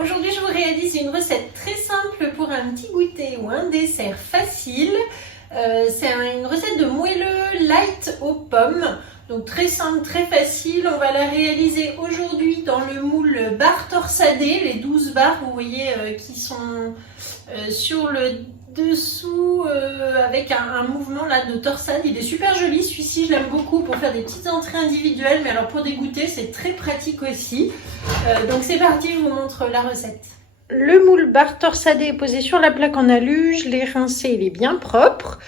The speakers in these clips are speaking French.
aujourd'hui je vous réalise une recette très simple pour un petit goûter ou un dessert facile. C'est une recette de moelleux light aux pommes. Donc très simple, très facile. On va la réaliser aujourd'hui dans le moule barre torsadé, les 12 barres, vous voyez, qui sont sur le dessous avec un mouvement là de torsade. Il est super joli celui-ci, je l'aime beaucoup pour faire des petites entrées individuelles, mais alors pour dégoûter c'est très pratique aussi. Donc c'est parti, je vous montre la recette. Le moule barre torsadé est posé sur la plaque en alu, je l'ai rincé, il est bien propre.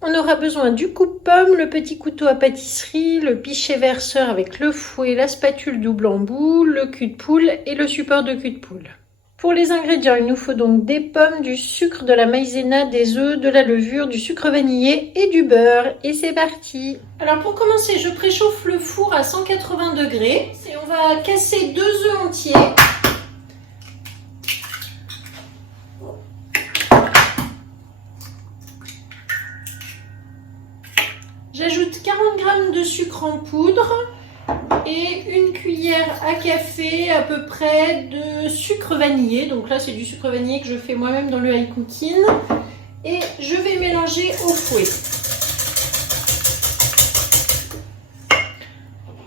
On aura besoin du coupe-pomme, le petit couteau à pâtisserie, le pichet verseur avec le fouet, la spatule double embout, le cul de poule et le support de cul de poule. Pour les ingrédients, il nous faut donc des pommes, du sucre, de la maïzena, des œufs, de la levure, du sucre vanillé et du beurre. Et c'est parti! Alors pour commencer, je préchauffe le four à 180 degrés et on va casser 2 œufs entiers. J'ajoute 40 g de sucre en poudre et une cuillère à café à peu près de sucre vanillé. Donc là c'est du sucre vanillé que je fais moi-même dans le high cooking. Et je vais mélanger au fouet.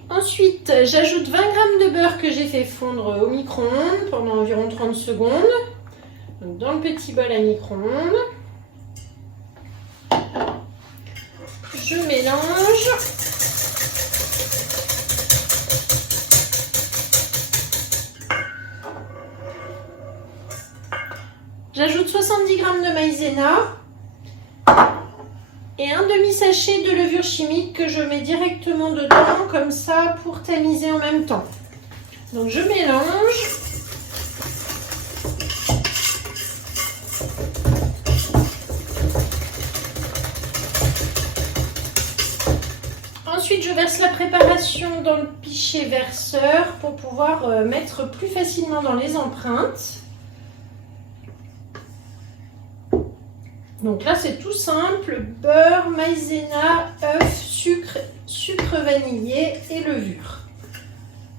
Ensuite j'ajoute 20 g de beurre que j'ai fait fondre au micro-ondes pendant environ 30 secondes. Donc dans le petit bol à micro-ondes. Je mélange. J'ajoute 70 g de maïzena et un demi-sachet de levure chimique que je mets directement dedans comme ça pour tamiser en même temps. Donc je mélange. Ensuite, je verse la préparation dans le pichet verseur pour pouvoir mettre plus facilement dans les empreintes. Donc là, c'est tout simple, beurre, maïzena, œuf, sucre vanillé et levure.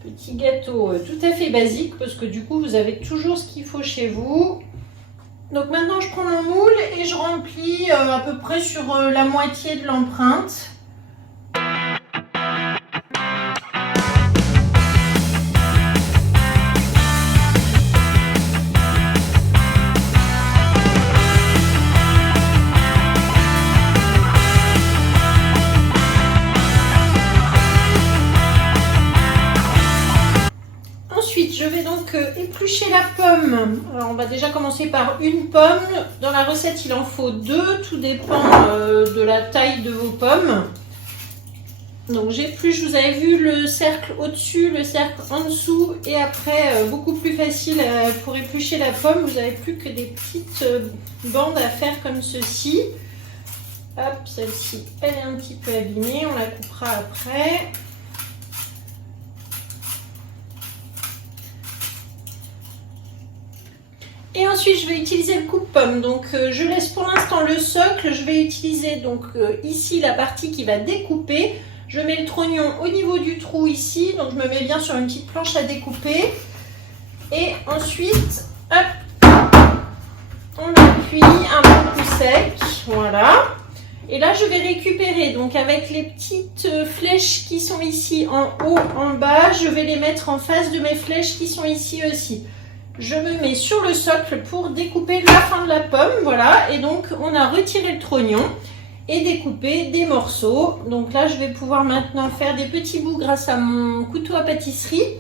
Petit gâteau tout à fait basique parce que du coup, vous avez toujours ce qu'il faut chez vous. Donc maintenant, je prends mon moule et je remplis à peu près sur la moitié de l'empreinte. Je vais donc éplucher la pomme. Alors on va déjà commencer par une pomme. Dans la recette, il en faut 2. Tout dépend de la taille de vos pommes. Donc j'épluche, vous avez vu le cercle au-dessus, le cercle en dessous. Et après, beaucoup plus facile pour éplucher la pomme. Vous n'avez plus que des petites bandes à faire comme ceci. Hop, celle-ci, elle est un petit peu abîmée. On la coupera après. Et ensuite, je vais utiliser le coupe-pomme. Donc, je laisse pour l'instant le socle. Je vais utiliser donc ici la partie qui va découper. Je mets le trognon au niveau du trou ici. Donc, je me mets bien sur une petite planche à découper. Et ensuite, hop, on appuie un bon coup sec. Voilà. Et là, je vais récupérer. Donc, avec les petites flèches qui sont ici en haut, en bas, je vais les mettre en face de mes flèches qui sont ici aussi. Je me mets sur le socle pour découper la fin de la pomme, voilà, et donc on a retiré le trognon et découpé des morceaux. Donc là, je vais pouvoir maintenant faire des petits bouts grâce à mon couteau à pâtisserie.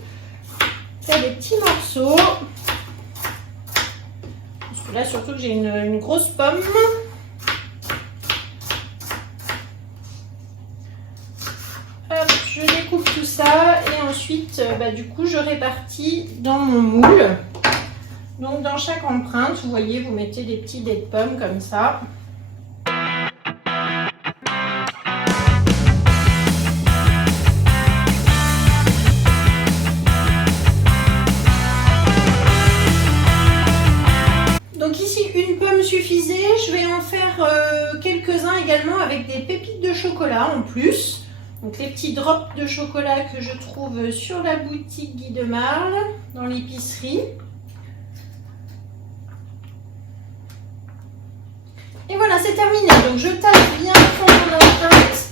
Faire des petits morceaux. Parce que là, surtout que j'ai une grosse pomme. Hop, je découpe tout ça et ensuite, du coup, je répartis dans mon moule. Donc dans chaque empreinte, vous voyez, vous mettez des petits dés de pommes comme ça. Donc ici, une pomme suffisait. Je vais en faire quelques-uns également avec des pépites de chocolat en plus. Donc les petits drops de chocolat que je trouve sur la boutique Guy de Marle, dans l'épicerie. c'est terminé, donc je tasse bien fond dans la pâte.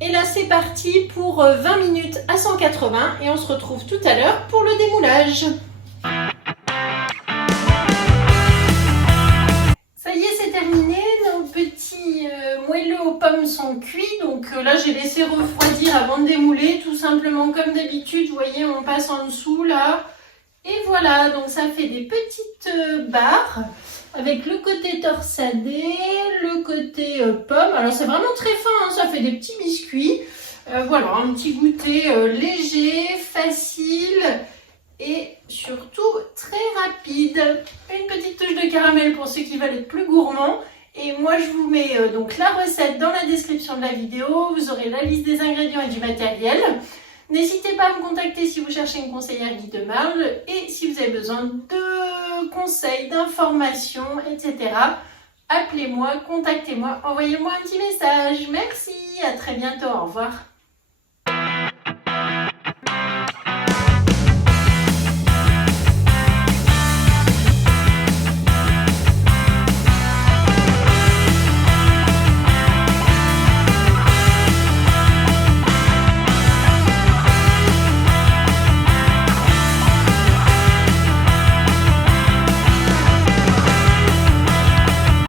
Et là c'est parti pour 20 minutes à 180 et on se retrouve tout à l'heure pour le démoulage. Ça y est, c'est terminé, nos petits moelleux aux pommes sont cuits, donc là j'ai laissé refroidir avant de démouler, tout simplement comme d'habitude, vous voyez on passe en dessous là. Et voilà, donc ça fait des petites barres avec le côté torsadé, le côté pomme. Alors c'est vraiment très fin, hein, ça fait des petits biscuits. Voilà, un petit goûter léger, facile et surtout très rapide. Une petite touche de caramel pour ceux qui veulent être plus gourmands. Et moi je vous mets donc la recette dans la description de la vidéo. Vous aurez la liste des ingrédients et du matériel. N'hésitez pas à me contacter si vous cherchez une conseillère guide de marge et si vous avez besoin de conseils, d'informations, etc. Appelez-moi, contactez-moi, envoyez-moi un petit message. Merci, à très bientôt, au revoir.